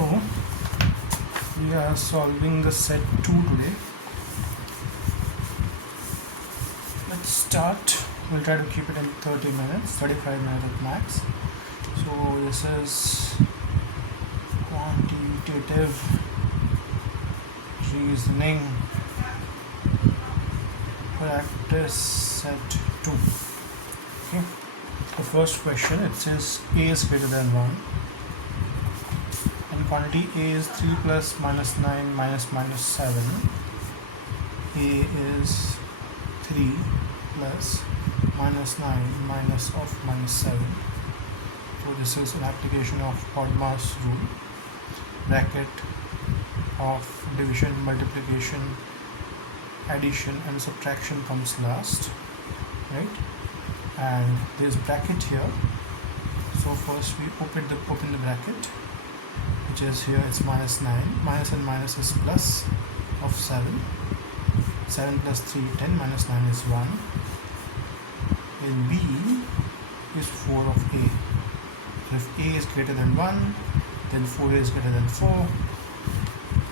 So we are solving the set 2 today. Let's start. We'll try to keep it in 30 minutes, 35 minutes at max. So this is quantitative reasoning practice set 2. Okay. The first question, it says a is greater than 1 and quantity a is 3 plus minus 9 minus minus 7. A is 3 plus minus 9 minus of minus 7. So this is an application of Podmas rule. Bracket of division, multiplication, addition and subtraction comes last, right? And there's bracket here. So first we open the bracket, which is here, it's minus 9. Minus and minus is plus of 7. 7 plus 3, 10, minus 9 is 1. And b is 4 of a. So if a is greater than 1, then 4 is greater than 4.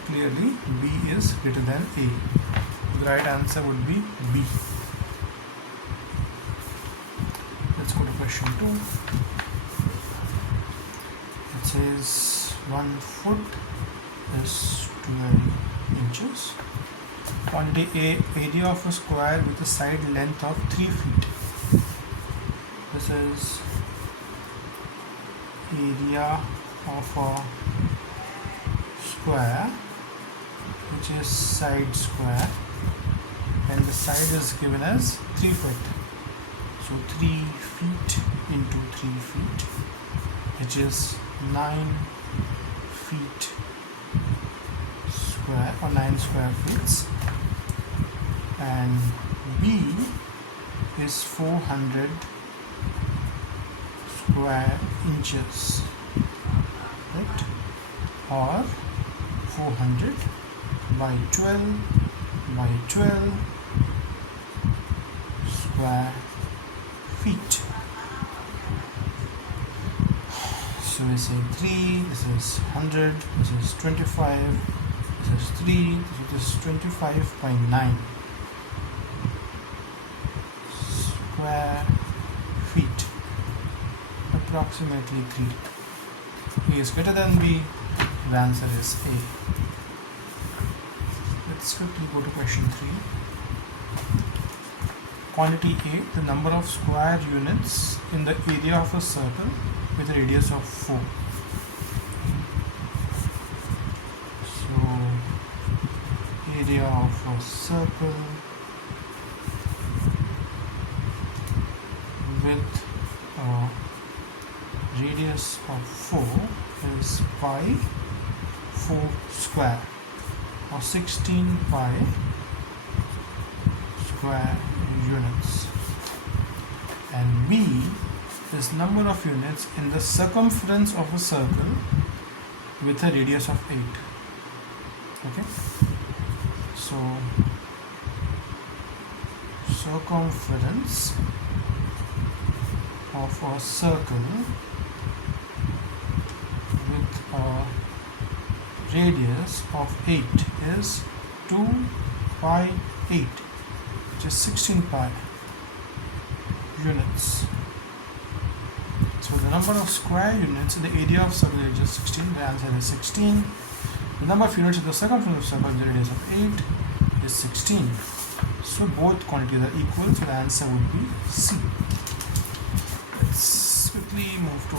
Clearly b is greater than a. The right answer would be b. Let's go to question 2. It says 1 foot is 12 inches. Quantity a, area of a square with a side length of 3 feet. This is area of a square which is side square, and the side is given as 3 feet. So 3 feet into 3 feet, which is 9 feet square or 9 square feet. And b is 400 square inches, right? Or 400 by 12 by 12 square feet. So we say 3, this is 100, this is 25, this is 3, this is 25 by 9 square feet, approximately 3. A is greater than b, the answer is a. Let's quickly go to question 3. Quantity a, the number of square units in the area of a circle with a radius of 4. So area of a circle with a radius of 4 is pi 4 square, or 16 pi square units. And b is number of units in the circumference of a circle with a radius of 8. Okay, so circumference of a circle with a radius of 8 is 2 pi 8, which is 16 pi units. So the number of square units in the area of circle is just 16. The answer is 16. The number of units in the circumference of circle with the radius of 8 is 16. So both quantities are equal. So the answer would be C. Let's quickly move to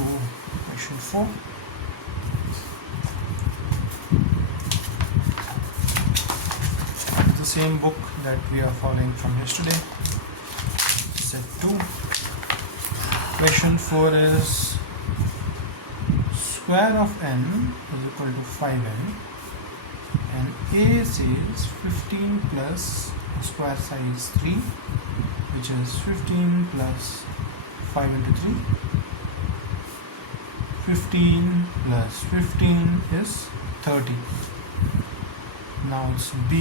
question 4. The same book that we are following from yesterday, set 2. Question 4 is square of n is equal to 5n, and a says 15 plus square size 3, which is 15 plus 5 into 3. 15 plus 15 is 30. Now it's b,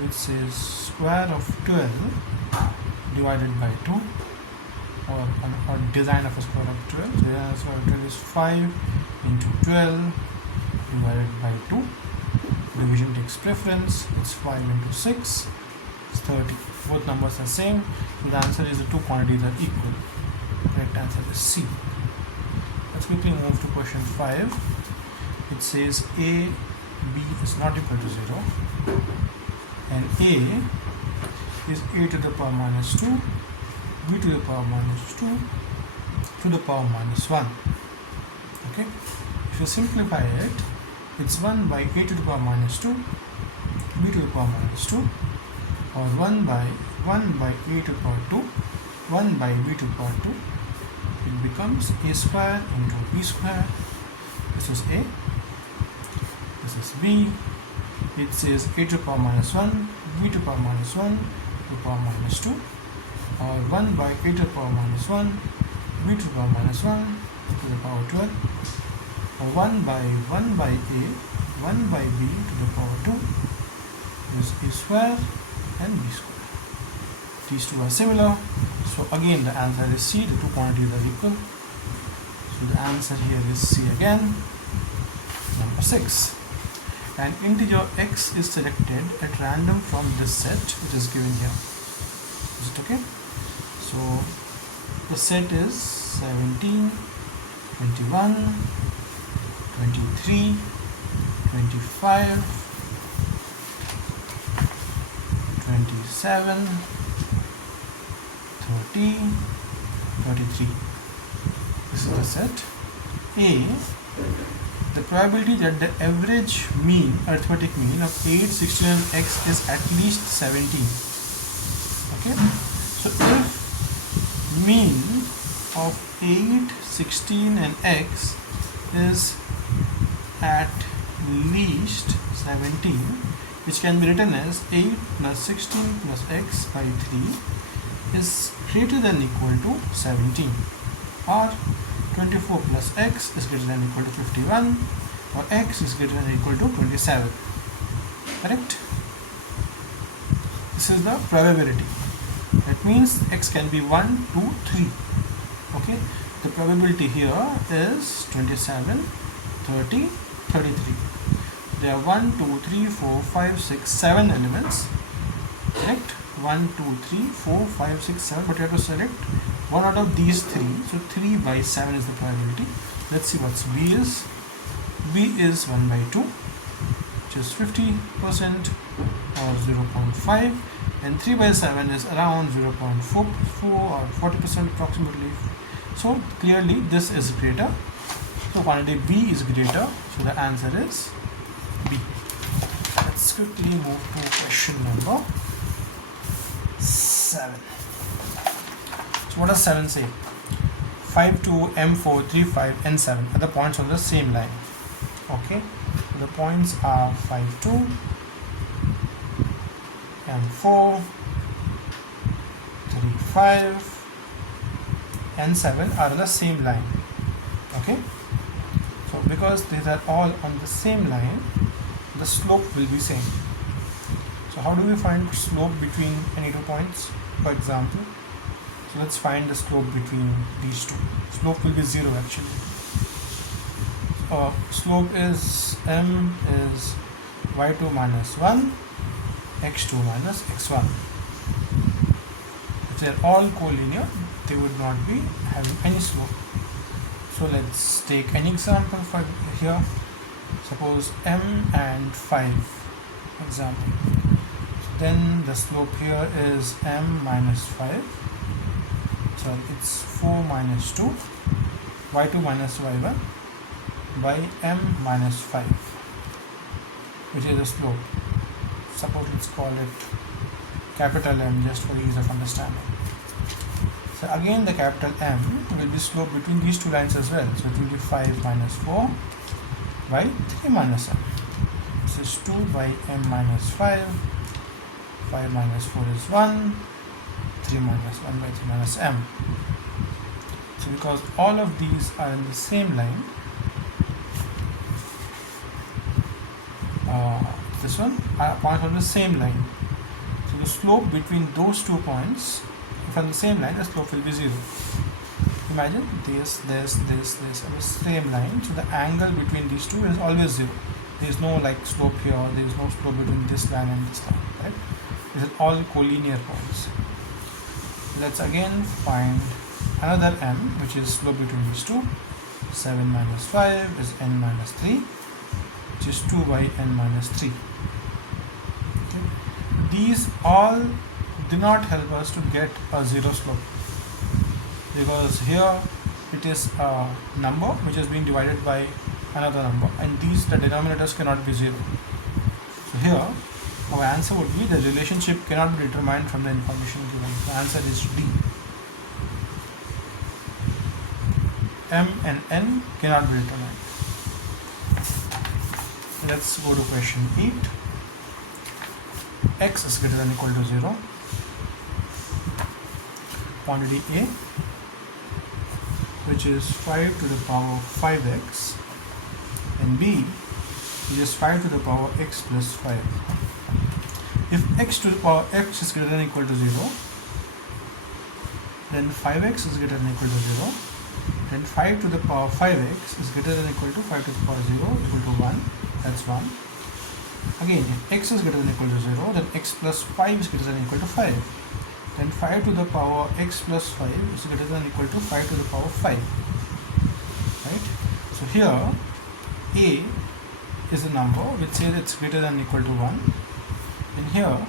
which says square of 12 divided by 2, or design of a square of 12. So design of a square of 12 is 5 into 12 divided by 2. Division takes preference. It's 5 into 6. It's 30. Both numbers are same. So the answer is the two quantities are equal. Correct answer is C. Let's quickly move to question 5. It says A, B is not equal to 0, and A is a to the power minus 2, b to the power minus 2, to the power minus 1. Okay, if you simplify it, it's 1 by a to the power minus 2, b to the power minus 2, or 1 by a to the power 2, 1 by b to the power 2. It becomes a square into b square. This is a, this is b. It says a to the power minus 1, b to the power minus 1, to the power minus 2, or 1 by a to the power minus 1, b to the power minus 1, to the power 12, or 1 by a, 1 by b to the power 2 is a square and b square. These two are similar, so again the answer is C. The two quantities are equal, so the answer here is C again. Number 6. An integer x is selected at random from this set which is given here. Is it okay? So the set is 17, 21, 23, 25, 27, 30, 33. This is the set. A, the probability that the average mean, arithmetic mean of 8, 16 and x is at least 17. Okay, so if mean of 8, 16 and x is at least 17, which can be written as 8 plus 16 plus x by 3 is greater than equal to 17, or 24 plus x is greater than equal to 51, or x is greater than equal to 27. Correct? This is the probability. That means x can be 1, 2, 3. Okay, the probability here is 27, 30, 33. There are 1, 2, 3, 4, 5, 6, 7 elements. Correct? 1, 2, 3, 4, 5, 6, 7, but you have to select one out of these 3. So 3 by 7 is the probability. Let's see what's B is. B is 1 by 2, which is 50% or 0.5, and 3 by 7 is around 0.4 or 40% approximately. So clearly this is greater. So quantity B is greater. So the answer is B. Let's quickly move to question number 7. So what does 7 say? 5, 2, M4, 3, 5, N7 are the points on the same line. Okay, the points are 5, 2, M4, 3, 5, N7 are on the same line. Okay, so because these are all on the same line, the slope will be same. So how do we find slope between any two points? For example, so let's find the slope between these two. Slope will be 0 actually. Slope is m is y2 minus 1, x2 minus x1. If they are all collinear, they would not be having any slope. So let's take an example for here. Suppose m and 5 example. Then the slope here is m minus 5. So it's 4 minus 2, y2 minus y1 by m minus 5, which is the slope. Suppose let's call it capital M just for ease of understanding. So again the capital M will be slope between these two lines as well. So it will be 5 minus 4 by 3 minus m. This is 2 by m minus 5. 5 minus 4 is 1. 3 minus 1 by 3 minus m. So because all of these are in the same line, this one are points on the same line. So the slope between those 2 points, if on the same line, the slope will be 0. Imagine this on the same line. So the angle between these two is always 0. There is no like slope here. There is no slope between this line and this line. Right? These are all collinear points. Let's again find another m, which is slope between these two. 7 minus 5 is n minus 3, which is 2 by n minus 3. Okay. These all do not help us to get a zero slope, because here it is a number which is being divided by another number, and these, the denominators cannot be 0. So here our answer would be the relationship cannot be determined from the information given. The answer is D. M and n cannot be determined. Let's go to question 8. X is greater than or equal to 0. Quantity A, which is 5 to the power 5x, and B, which is 5 to the power x plus 5. If x to the power x is greater than or equal to 0, then 5x is greater than or equal to 0. Then 5 to the power 5x is greater than or equal to 5 to the power 0 equal to 1. That's 1. Again, if x is greater than or equal to 0, then x plus 5 is greater than or equal to 5. Then 5 to the power x plus 5 is greater than or equal to 5 to the power 5. Right? So here A is a number which says it's greater than or equal to 1. And here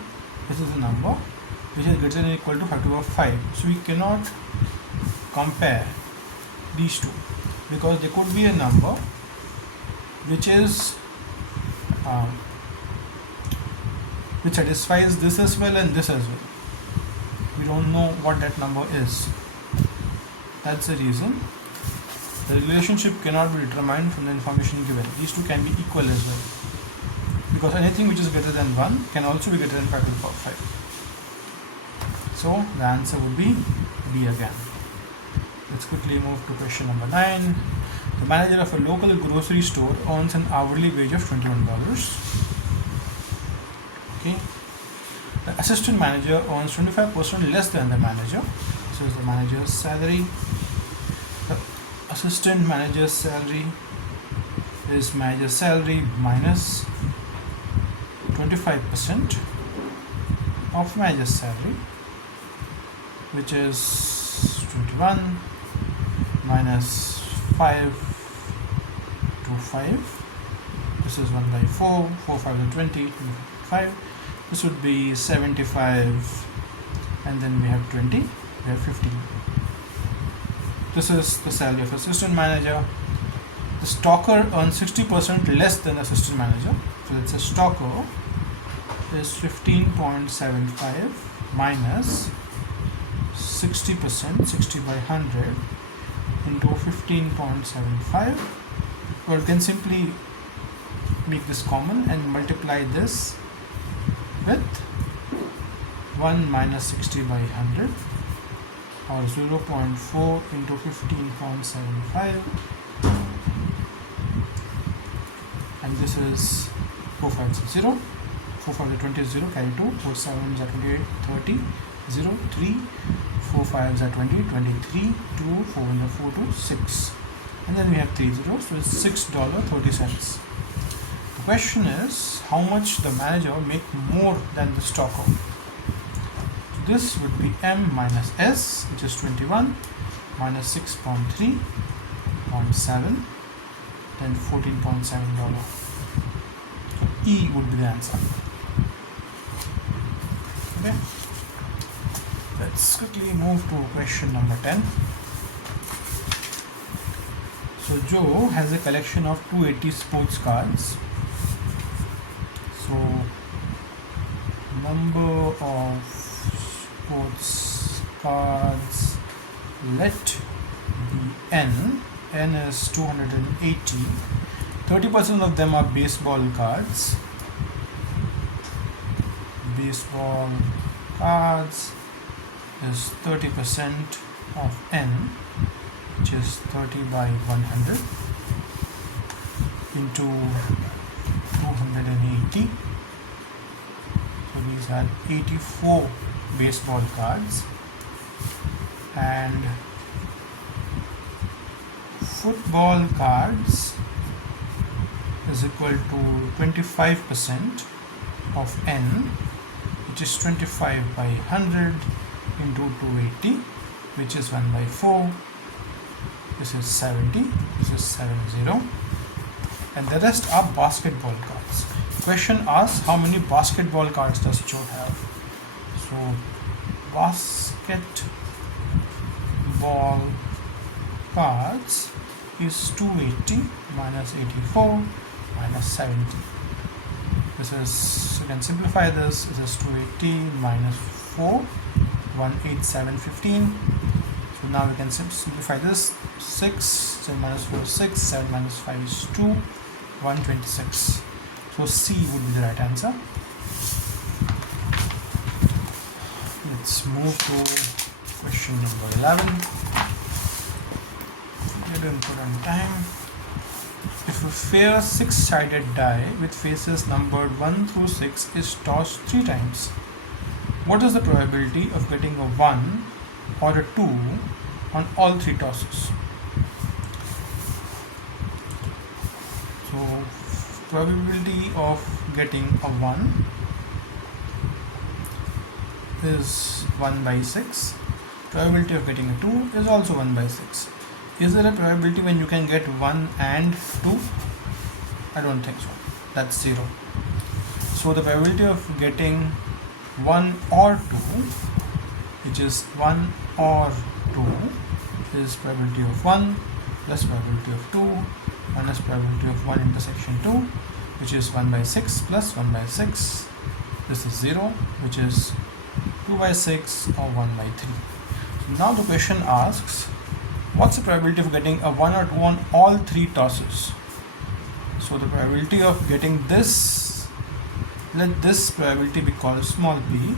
this is a number which is greater than or equal to 5 to the power 5. So we cannot compare these two, because there could be a number which is which satisfies this as well and this as well. We don't know what that number is. That's the reason the relationship cannot be determined from the information given. These two can be equal as well, because anything which is greater than 1 can also be greater than 5 to the power 5. So the answer would be B again. Let's quickly move to question number 9. The manager of a local grocery store earns an hourly wage of $21. Okay. The assistant manager earns 25% less than the manager. This is the manager's salary. The assistant manager's salary is manager's salary minus 25% of manager's salary, which is 21 minus 5 to 5. This is 1 by 4, 4 5 is 20, 25. This would be 75, and then we have 20, we have 15. This is the salary of assistant manager. The stocker earns 60% less than assistant manager. So let's say stocker is 15.75 minus 60%, 60 by 100 into 15.75. Or you can simply make this common and multiply this with 1 minus 60 by 100, or 0.4 into 15.75, and this is 4 5 6 0, 4 5 is 20 0, carry 2, 4 7 is 28 30, 0 3, 4 5 is 20 23, 2 4 is 4 2 6, and then we have 3 zeros, so it's $6.30. The question is how much the manager make more than the stocker. So this would be M minus S, which is 21 minus 6.3.7, then $14.7. So E would be the answer. Okay. Let's quickly move to question number 10. So Joe has a collection of 280 sports cards. So number of sports cards, let be n. N is 280. 30% of them are baseball cards. Baseball cards is 30% of n, which is 30 by 100 into 280. So these are 84 baseball cards, and football cards is equal to 25% of n, which is 25 by 100 into 280, which is 1 by 4. This is 70, this is 70, and the rest are basketball cards. Question asks how many basketball cards does Joe have. So basketball cards is 280 minus 84 minus 70. This is, you can simplify this. This is 280 minus 4, 18715. So now we can simplify this. 6, 7 minus 4 is 6, 7 minus 5 is 2, 126. So C would be the right answer. Let's move to question number 11. We're doing good on time. If a fair 6-sided die with faces numbered 1 through 6 is tossed 3 times, what is the probability of getting a 1 or a 2 on all 3 tosses? So probability of getting a 1 is 1 by 6. Probability of getting a 2 is also 1 by 6. Is there a probability when you can get 1 and 2? I don't think so. That's 0. So the probability of getting 1 or 2, which is 1 or 2, is probability of 1 plus probability of 2 minus probability of 1 intersection 2, which is 1 by 6 plus 1 by 6. This is 0, which is 2 by 6 or 1 by 3. So now the question asks, what's the probability of getting a 1 or 2 on all 3 tosses? So the probability of getting this, let this probability be called small p.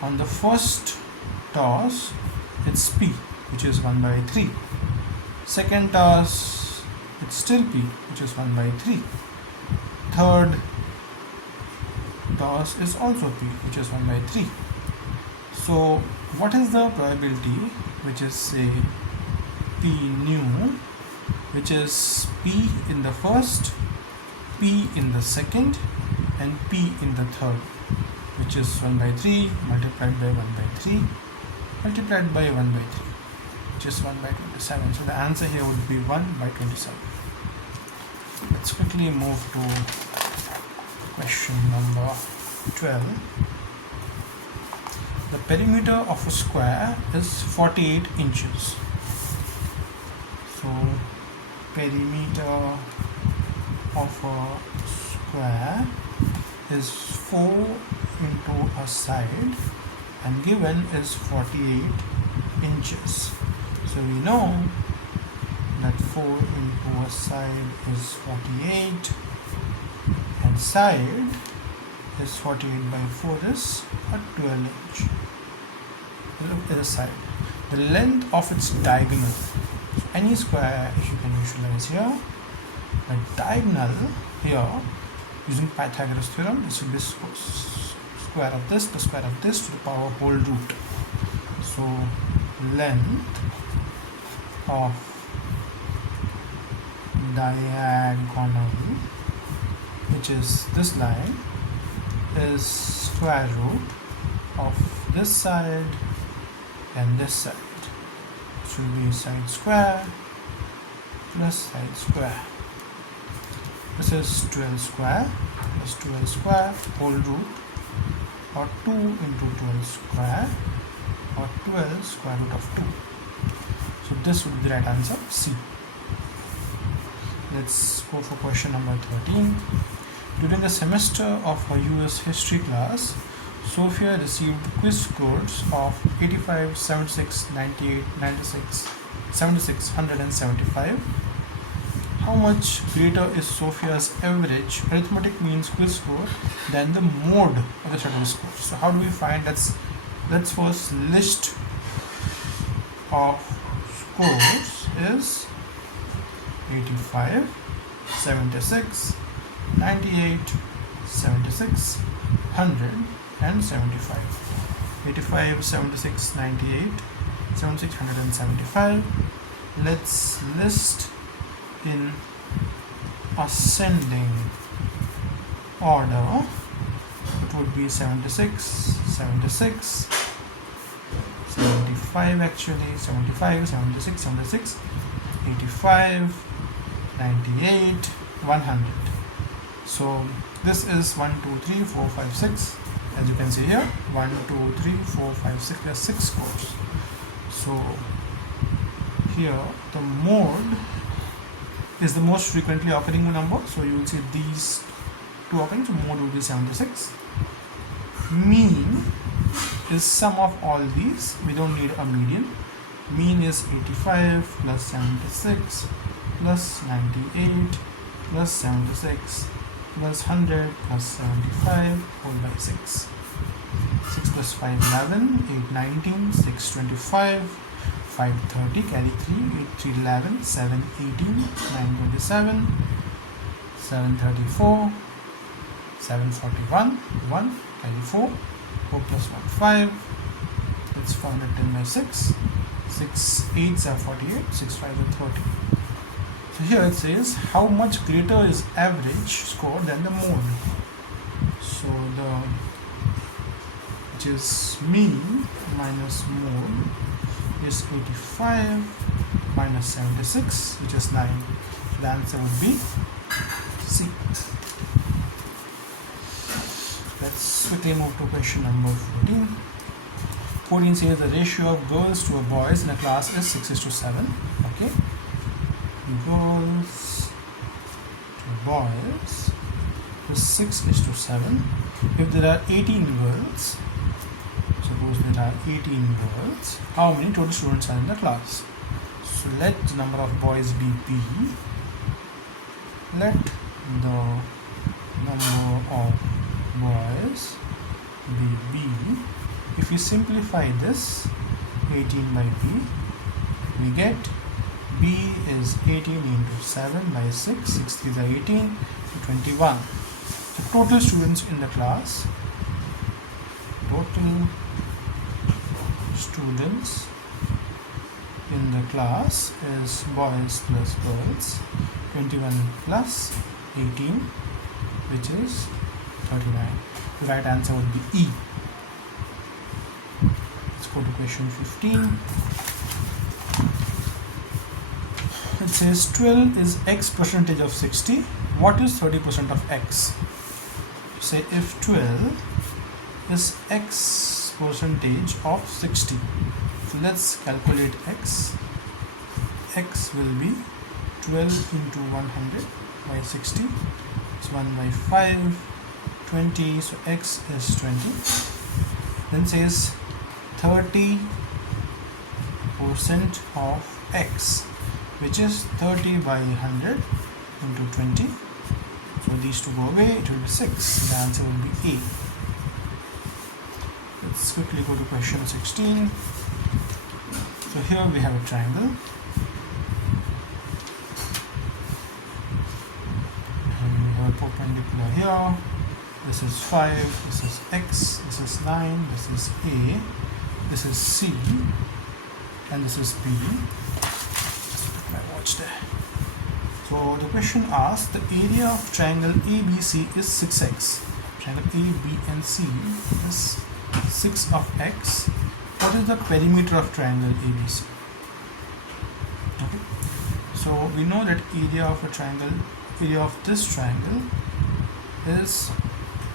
On the first toss, it's p, which is 1 by 3. Second toss, it's still p, which is 1 by 3. Third toss is also p, which is 1 by 3. So what is the probability, which is say p new, which is p in the first, p in the second, and p in the third, which is 1 by 3 multiplied by 1 by 3 multiplied by 1 by 3, which is 1 by 27. So the answer here would be 1 by 27. Let's quickly move to question number 12. The perimeter of a square is 48 inches. So perimeter of a square is 4 into a side, and given is 48 inches. So we know that 4 into a side is 48, and side is 48 by 4 is a 12 inch. Look at the side. The length of its diagonal. So any square, if you can visualize here, the diagonal here using Pythagoras theorem, this will be square of this plus square of this to the power whole root. So length of diagonal, which is this line, is square root of this side and this side. It should be side square plus side square. This is 12 square plus 12 square whole root, or 2 into 12 square, or 12 square root of 2. So this would be the right answer, C. Let's go for question number 13. During a semester of her US history class, Sophia received quiz scores of 85, 76, 98, 96, 76, 175. How much greater is Sophia's average arithmetic means quiz score than the mode of the study score? So how do we find? Let's first list of scores is 85, 76, 98, 76, 100 and 75. 85, 76, 98, 76, 175. let's list in ascending order. It would be 76, 76, 75 actually, 75, 76, 76, 85, 98, 100. So this is 1, 2, 3, 4, 5, 6. As you can see here, 1, 2, 3, 4, 5, 6. There are 6 scores. So here the mode is the most frequently occurring number. So you will see these two occurring. So mode will be 76. Mean is sum of all these. We don't need a median. Mean is 85 plus 76 plus 98 plus 76 plus 100 plus 75 whole by 6. 6 plus 5, 11, 8, 19, 6, 25, 5, 30, carry 3, 8, 3, 11, 7, 18, 9, 27, 7, 34, 7, 41, 1, carry 4, 4 plus 1, 5, that's 410 by 6, 6 8s are 48, 6 5 are 30. So here it says how much greater is average score than the mode. So which is mean minus mode is 85 minus 76, which is 9. So the answer would be C. Let's quickly move to question number 14. 14 says the ratio of girls to boys in a class is 6:7. Okay. Girls to boys is 6:7. If there are 18 girls, suppose there are 18 girls, how many total students are in the class? So let the number of boys be B. Let the number of boys be B. If we simplify this, 18 by B, we get B is 18 into 7 by 6, 6 3s are 18, 21. So total students in the class, total students in the class is boys plus girls, 21 plus 18, which is 39. The right answer would be E. Let's go to question 15. It says 12 is X percentage of 60. What is 30% of X? Say if 12 is X percentage of 60. So let's calculate X. X will be 12 into 100 by 60. It's 1 by 5, 20. So X is 20. Then says 30% of X, which is 30 by 100 into 20. So these two go away, it will be 6. The answer will be A. Let's quickly go to question 16. So here we have a triangle. And we have a perpendicular here. This is 5, this is X, this is 9, this is A, this is C, and this is B. There. So the question asks the area of triangle ABC is 6x. Triangle A, B and C is 6 of x. What is the perimeter of triangle ABC? Okay. So we know that area of a triangle, area of this triangle is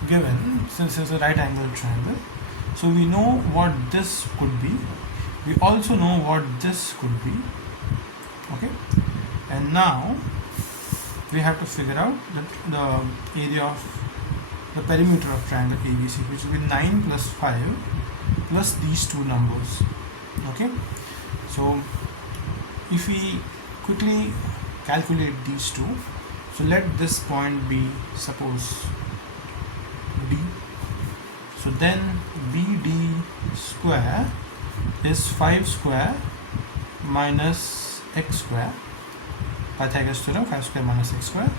given, since it's a right angle triangle. So we know what this could be. We also know what this could be. Okay, and now we have to figure out the area of the perimeter of triangle ABC, which will be 9 plus 5 plus these two numbers. Okay, so if we quickly calculate these two, so let this point be suppose D. So then BD square is 5 square minus x square, Pythagoras theorem, 5 square minus x square,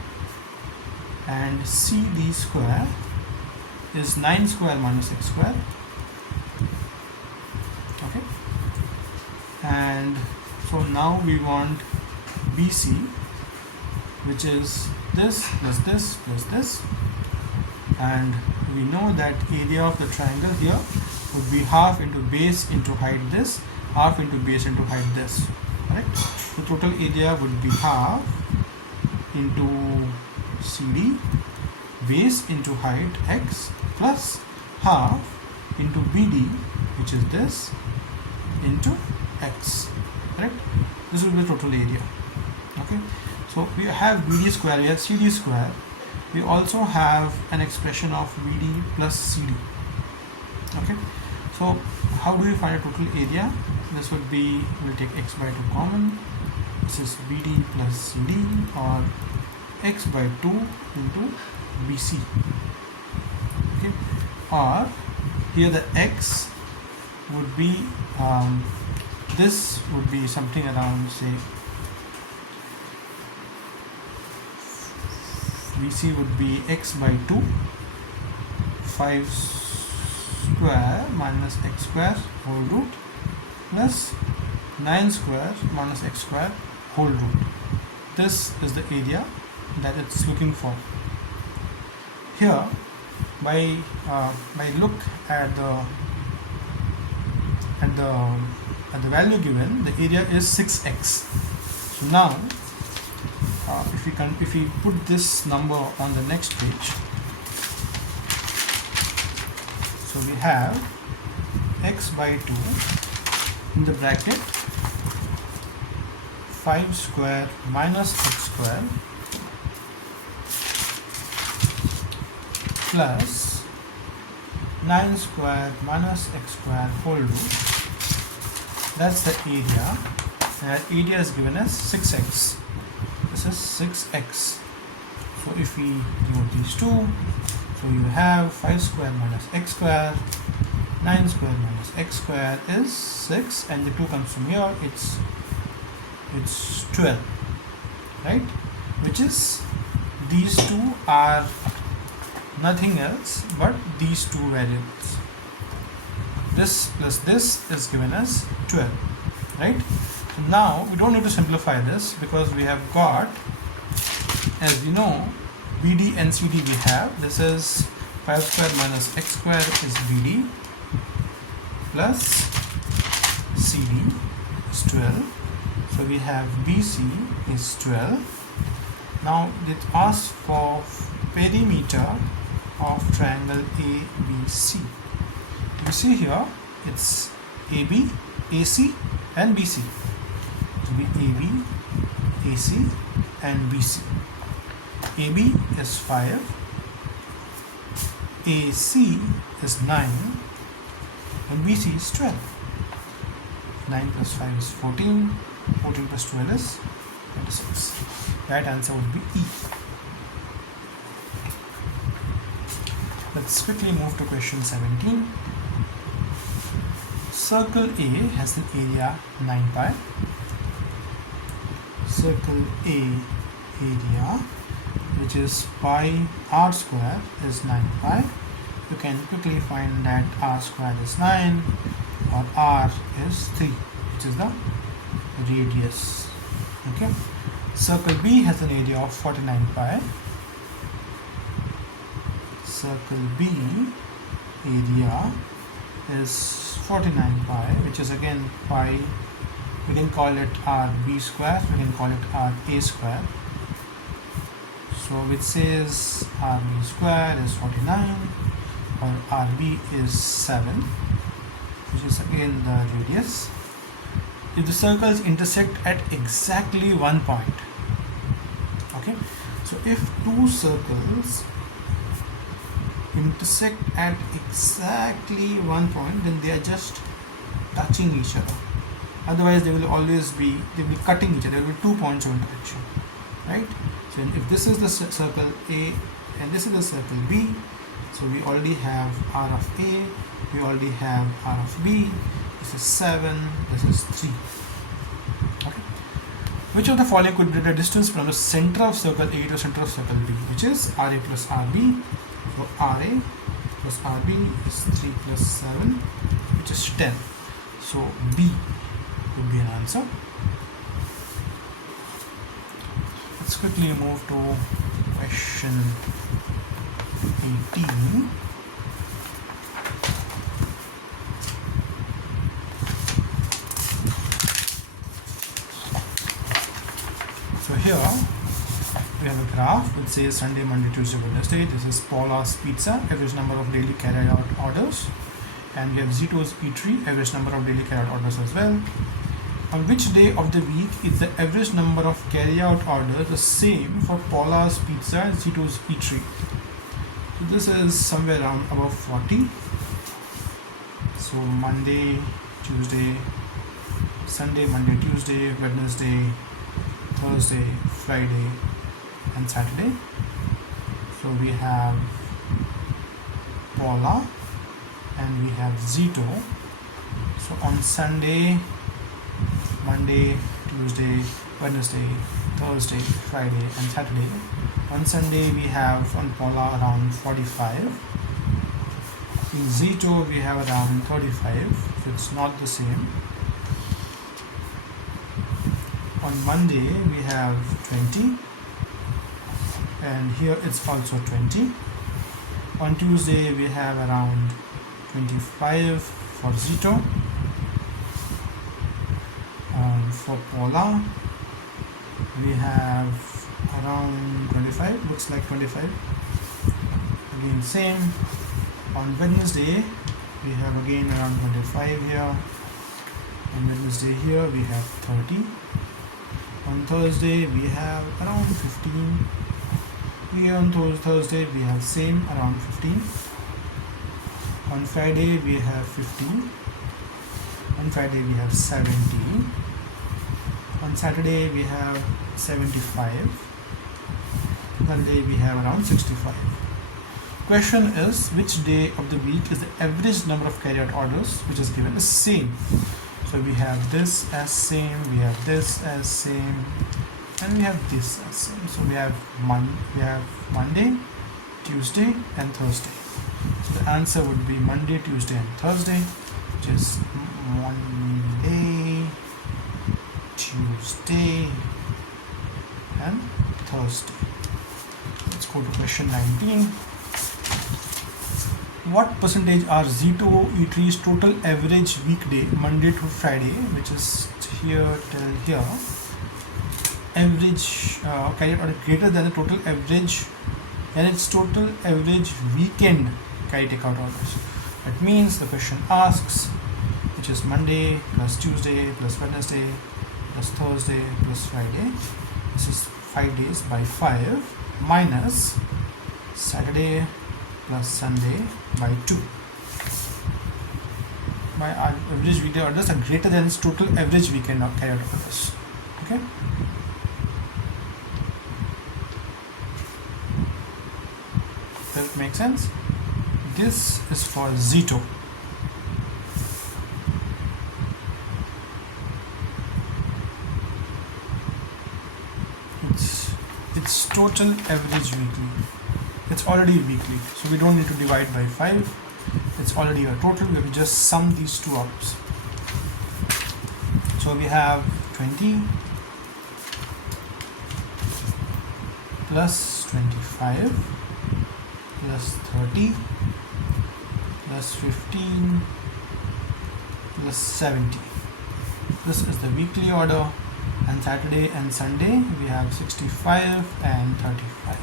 and CD square is 9 square minus x square. Okay, and So now we want BC, which is this plus this plus this, and we know that area of the triangle here would be half into base into height this, half into base into height this, correct? The total area would be half into CD base into height x plus half into BD, which is this, into x, correct? This will be the total area. Okay, so we have BD square, we have CD square, we also have an expression of BD plus CD. Okay, so how do we find a total area? This would be, we'll take x by 2 common, this is BD plus CD, or x by 2 into BC. Okay, or here the x would be this would be something around, say, BC would be x by 2, 5 square minus x square whole root plus 9 square minus x square whole root. This is the area that it's looking for. Here, by look at the value given, the area is 6x. So now, if we put this number on the next page, so we have x by 2 in the bracket 5 square minus x square plus 9 square minus x square whole root. That's the area, and that area is given as 6x. This is 6x. So if we do these two, so you have 5 square minus x square, 9 square minus x square is 6, and the 2 comes from here, it's 12, right? Which is, these two are nothing else but these two variables. This plus this is given as 12, right? So now we don't need to simplify this because we have got, as you know, BD and CD we have. This is 5 square minus x square is BD plus CD is 12. So we have BC is 12. Now it asks for perimeter of triangle ABC. You see here it's AB, AC and BC. It will be AB, AC and BC. AB is 5, AC is 9 and BC is 12. 9 plus 5 is 14, 14 plus 12 is 26. Right answer would be E. Let's quickly move to question 17. Circle A has an area 9 pi. Circle A area, which is pi r square, is 9 pi. You can quickly find that r square is 9 or r is 3, which is the radius. Okay. Circle B has an area of 49 pi. Circle B area is 49 pi, which is again pi. We can call it RB square, we can call it RA square. So which says RB square is 49 or RB is 7, which is again the radius. If the circles intersect at exactly one point, okay, so if two circles intersect at exactly one point, then they are just touching each other. Otherwise they will always be, they will be cutting each other. There will be 2 points of interaction, right? So if this is the circle A and this is the circle B, so we already have R of A, we already have R of B. This is 7, this is 3. Okay. Which of the following could be the distance from the center of circle A to center of circle B, which is RA plus RB. So RA plus RB is 3 plus 7, which is 10. So B would be an answer. quickly move to question 18. So here we have a graph which says Sunday, Monday, Tuesday, Wednesday. This is Paula's Pizza, average number of daily carried out orders. And we have Zito's Eatery, average number of daily carried out orders as well. On which day of the week is the average number of carry out orders the same for Paula's Pizza and Zito's Eatery? So this is somewhere around above 40. So Monday, Tuesday, Sunday, Monday, Tuesday, Wednesday, Thursday, Friday and Saturday. So we have Paula and we have Zito. So on Sunday, Monday, Tuesday, Wednesday, Thursday, Friday and Saturday. On Sunday we have on Paula around 45. In Zito we have around 35, so it's not the same. On Monday we have 20 and here it's also 20. On Tuesday we have around 25 for Zito. For Paula we have around 25, looks like 25. Again same. On Wednesday we have again around 25 here. On Wednesday here we have 30. On Thursday we have around 15. Here on Thursday we have same around 15. On Friday we have 15. On Friday we have 70. On Saturday we have 75. Sunday we have around 65. Question is, which day of the week is the average number of carry out orders which is given as same? So we have this as same, we have this as same, and we have this as same. So we have Monday, Tuesday and Thursday. So the answer would be Monday, Tuesday and Thursday, which is Monday, Tuesday and Thursday. Let's go to question 19. What percentage are Zito Eatery's total average weekday, Monday to Friday, which is here till here, average carried out greater than the total average, and its total average weekend carry takeout orders? That means the question asks, which is Monday plus Tuesday plus Wednesday plus Thursday plus Friday. This is 5 days by 5 minus Saturday plus Sunday by 2. My average weekday orders are greater than its total average weekend carry out orders. Okay. Does it make sense? This is for Zito. It's total average weekly. It's already weekly, so we don't need to divide by 5. It's already a total. We have just sum these two up. So we have 20 plus 25 plus 30 plus 15 plus 70. This is the weekly order, and Saturday and Sunday we have 65 and 35.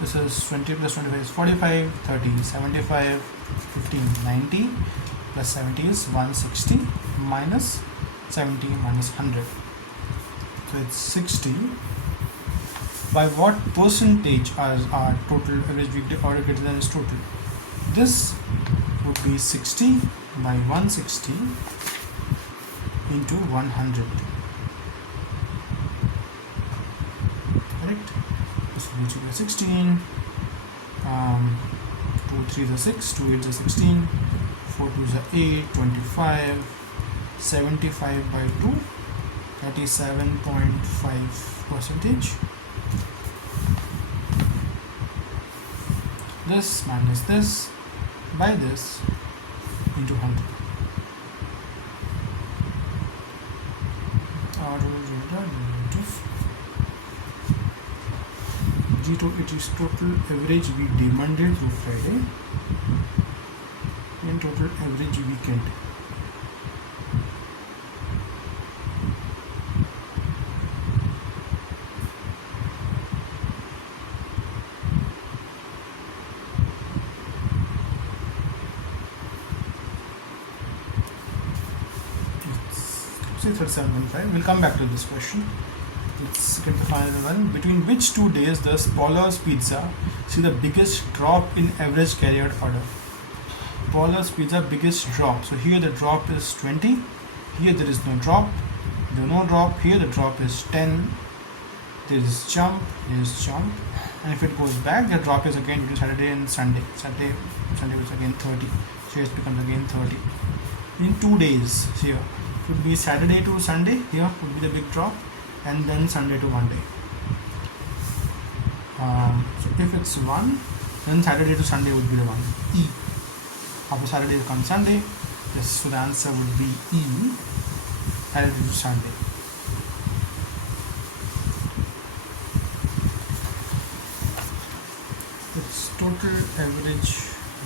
This is 20 plus 25 is 45, 30 is 75, 15 90, plus 70 is 160, minus 70 minus 100. So it's 60. By what percentage are our total average weekday order greater than its total? This would be 60 by 160 into 100. Correct? This will be 16. 2 3s are 6, 2 8s are 16, 4 2s are 8, 25, 75 by 2, 37.5%. This minus this by this into 100. it is total average weekday, Monday through Friday, and total average weekend. Say 37.5. We'll come back to this question. Let's get the final one. Between which 2 days does Paula's Pizza see the biggest drop in average carried order? Paula's Pizza biggest drop. So here the drop is 20. Here there is no drop. There is no drop. Here the drop is 10. There is jump. There is jump. And if it goes back, the drop is again to Saturday and Sunday. Sunday was again 30. So it becomes again 30. In 2 days here. It would be Saturday to Sunday. Here would be the big drop. And then Sunday to Monday. So if it's 1, then Saturday to Sunday would be the one, E. After Saturday comes Sunday. Yes, so the answer would be E, Saturday to Sunday. It's total average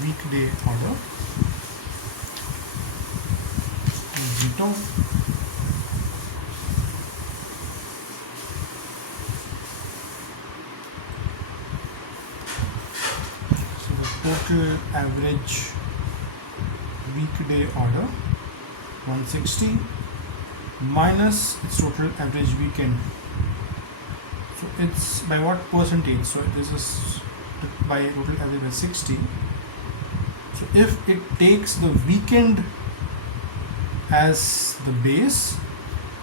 weekday order. Zito. Total average weekday order 160 minus its total average weekend. So it's by what percentage? So this is by total average by 60. So if it takes the weekend as the base,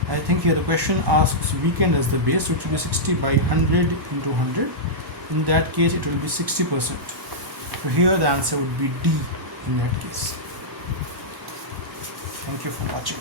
I think here the question asks weekend as the base, so it will be 60 by 100 into 100. In that case it will be 60%. So here the answer would be D in that case. Thank you for watching.